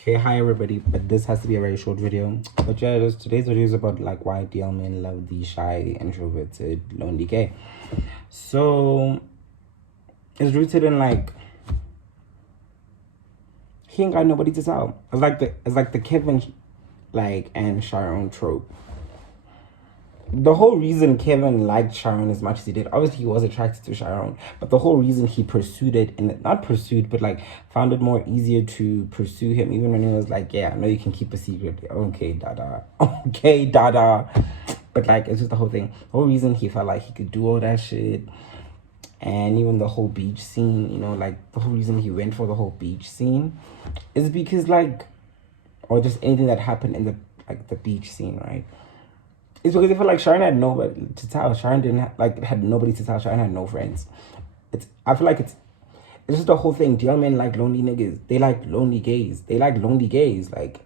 Okay, hi everybody, but this has to be a very short video. But yeah, today's video is about like why DL men love the shy, introverted, lonely gay. So it's rooted in like he ain't got nobody to tell. It's like the Kevin and Sharon trope. The whole reason Kevin liked Sharon as much as he did, obviously he was attracted to Sharon, but the whole reason he pursued it, and not pursued, but like found it more easier to pursue him, even when he was like, yeah, I know you can keep a secret. Okay, dada. Okay, dada. But like, it's just the whole thing. The whole reason he felt like he could do all that shit, and even the whole beach scene, like the whole reason he went for the whole beach scene is because like, or just anything that happened in the beach scene, right? It's because I feel like Sharon had nobody to tell. Sharon didn't had nobody to tell. Sharon had no friends. I feel like it's just the whole thing. Do y'all men like lonely niggas? They like lonely gays. They like lonely gays. Like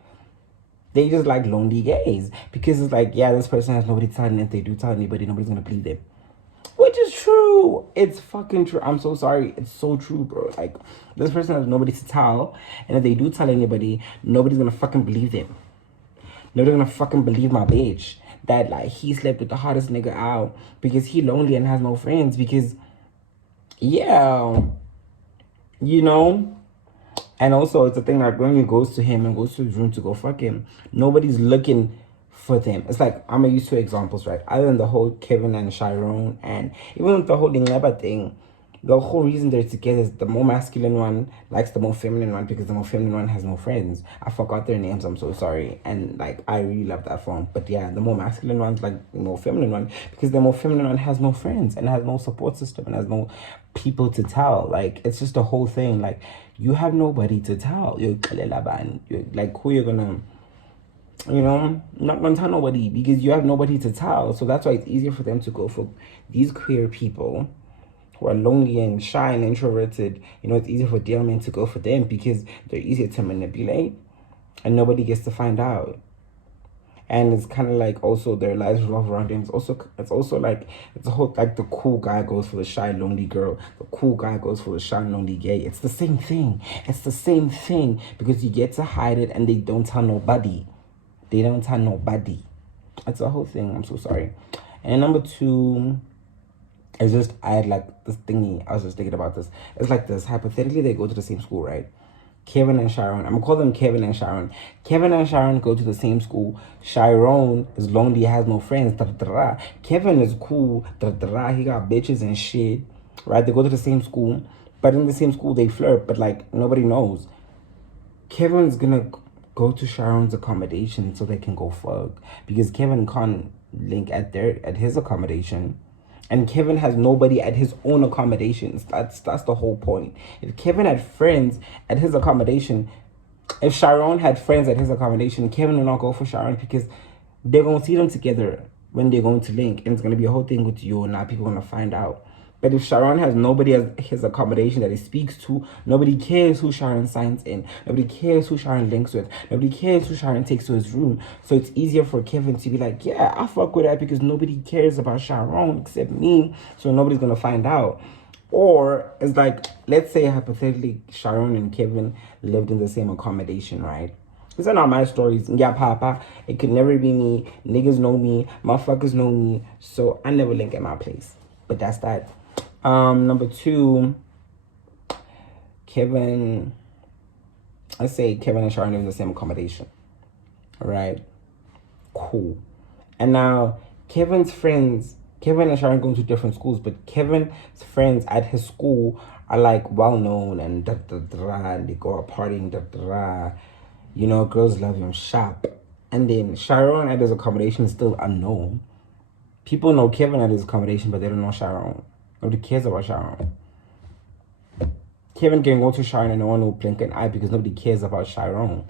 they just like lonely gays. Because it's like, yeah, this person has nobody to tell, and if they do tell anybody, nobody's gonna believe them. Which is true. It's fucking true. I'm so sorry. It's so true, bro. Like, this person has nobody to tell, and if they do tell anybody, nobody's gonna fucking believe them. Nobody's gonna fucking believe my bitch that like he slept with the hottest nigga out because he lonely and has no friends. Because yeah, you know. And also, it's a thing like when he goes to him and goes to his room to go fuck him, nobody's looking for them. It's like, I'm gonna use two examples, right? Other than the whole Kevin and Chiron, and even with the whole Lingaba thing, the whole reason they're together is the more masculine one likes the more feminine one because the more feminine one has no friends. I forgot their names, I'm so sorry. And like, I really love that film. But yeah, the more masculine one's like the more feminine one because the more feminine one has no friends and has no support system and has no people to tell. Like, it's just the whole thing. Like, you have nobody to tell. You're like, who you're gonna, not gonna tell nobody because you have nobody to tell. So that's why it's easier for them to go for these queer people who are lonely and shy and introverted. It's easier for DL men to go for them because they're easier to manipulate and nobody gets to find out. And it's kind of like also their lives revolve around them. It's also like it's a whole like the cool guy goes for the shy lonely girl. The cool guy goes for the shy lonely gay. It's the same thing. It's the same thing because you get to hide it and they don't tell nobody. They don't tell nobody. That's the whole thing. I'm so sorry. And number two, it's just I had like this thingy. I was just thinking about this. It's like this. Hypothetically, they go to the same school, right? Kevin and Sharon. I'm gonna call them Kevin and Sharon. Kevin and Sharon go to the same school. Sharon is lonely, has no friends. Da, da, da. Kevin is cool. Da, da, da. He got bitches and shit. Right? They go to the same school, but in the same school they flirt, but like nobody knows. Kevin's gonna go to Sharon's accommodation so they can go fuck because Kevin can't link at his accommodation. And Kevin has nobody at his own accommodations. That's the whole point. If Kevin had friends at his accommodation, if Sharon had friends at his accommodation, Kevin will not go for Sharon because they're gonna see them together when they're going to link, and it's gonna be a whole thing with you, and now people are gonna find out. But if Sharon has nobody at his accommodation that he speaks to, nobody cares who Sharon signs in. Nobody cares who Sharon links with. Nobody cares who Sharon takes to his room. So it's easier for Kevin to be like, yeah, I fuck with that because nobody cares about Sharon except me. So nobody's going to find out. Or it's like, let's say hypothetically Sharon and Kevin lived in the same accommodation, right? These are not my stories. Yeah, papa. It could never be me. Niggas know me. Motherfuckers know me. So I never link at my place. But that's that. Number two, I say Kevin and Sharon live in the same accommodation. All right. Cool. And now Kevin and Sharon go to different schools, but Kevin's friends at his school are like well known and da da da, and they go out partying da da da. Girls love him sharp. And then Sharon at his accommodation is still unknown. People know Kevin at his accommodation, but they don't know Sharon. Nobody cares about Sharon. Kevin can go to Sharon and no one will blink an eye because nobody cares about Sharon.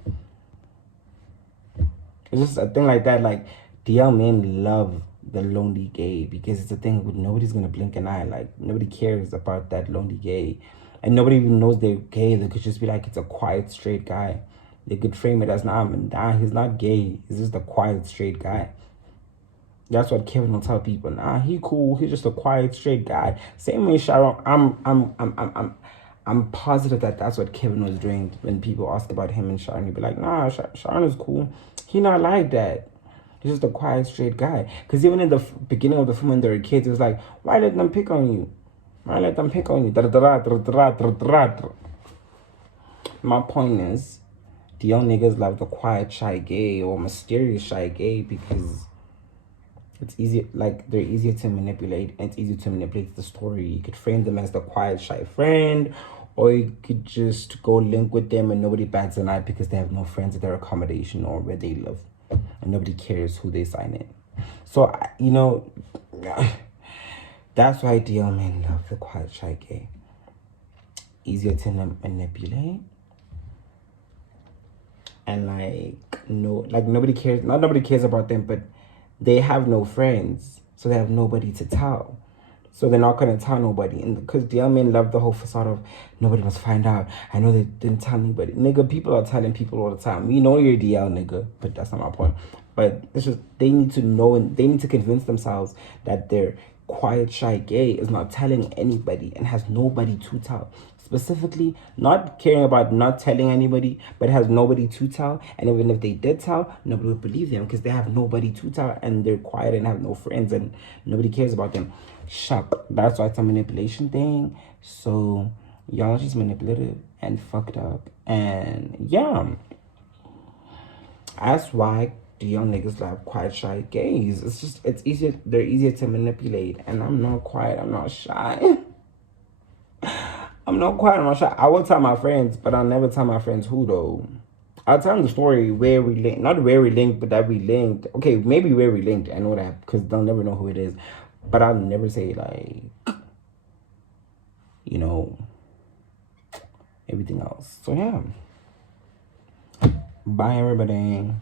It's just a thing like that. Like, DL men love the lonely gay because it's a thing with nobody's gonna blink an eye. Like, nobody cares about that lonely gay. And nobody even knows they're gay. They could just be like, it's a quiet, straight guy. They could frame it as, nah, he's not gay. He's just a quiet, straight guy. That's what Kevin will tell people. Nah, he cool. He's just a quiet, straight guy. Same way Sharon. I'm positive that that's what Kevin was doing when people ask about him and Sharon. He'd be like, nah, Sharon is cool. He not like that. He's just a quiet, straight guy. Because even in the beginning of the film when they were kids, it was like, why let them pick on you? Why let them pick on you? My point is, the young niggas love the quiet, shy gay or mysterious shy gay because it's easy, like they're easier to manipulate, and it's easier to manipulate the story. You could frame them as the quiet, shy friend, or you could just go link with them and nobody bats an eye because they have no friends at their accommodation or where they live, and nobody cares who they sign in. So you know, that's why DL men love the quiet, shy gay. Easier to manipulate, and like no, like nobody cares. Not nobody cares about them, but they have no friends, so they have nobody to tell. So they're not gonna tell nobody. And because the young men love the whole facade of nobody must find out. I know they didn't tell anybody. Nigga, people are telling people all the time. We know you're DL, nigga, but that's not my point. But it's just they need to know, and they need to convince themselves that they're quiet, shy gay is not telling anybody and has nobody to tell. Specifically, not caring about not telling anybody, but has nobody to tell. And even if they did tell, nobody would believe them because they have nobody to tell and they're quiet and have no friends and nobody cares about them. Shock. That's why it's a manipulation thing. So y'all just manipulative and fucked up. And yeah, that's why the young niggas love quiet, shy gays. It's just, it's easier, they're easier to manipulate. And I'm not quiet, I'm not shy. I'm not quiet, I'm not shy. I will tell my friends, but I'll never tell my friends who though. I'll tell them the story where we linked, not where we linked, but that we linked. Okay, maybe where we linked, I know that, because they'll never know who it is. But I'll never say like, you know, everything else. So yeah. Bye everybody.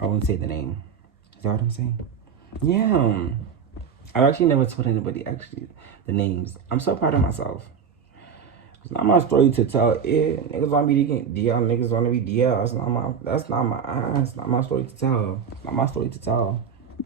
I won't say the name. Is that what I'm saying? Yeah. I've actually never told anybody actually the names. I'm so proud of myself. It's not my story to tell. Yeah, niggas want me to get DL, niggas want to be DL. That's not my story to tell. It's not my story to tell.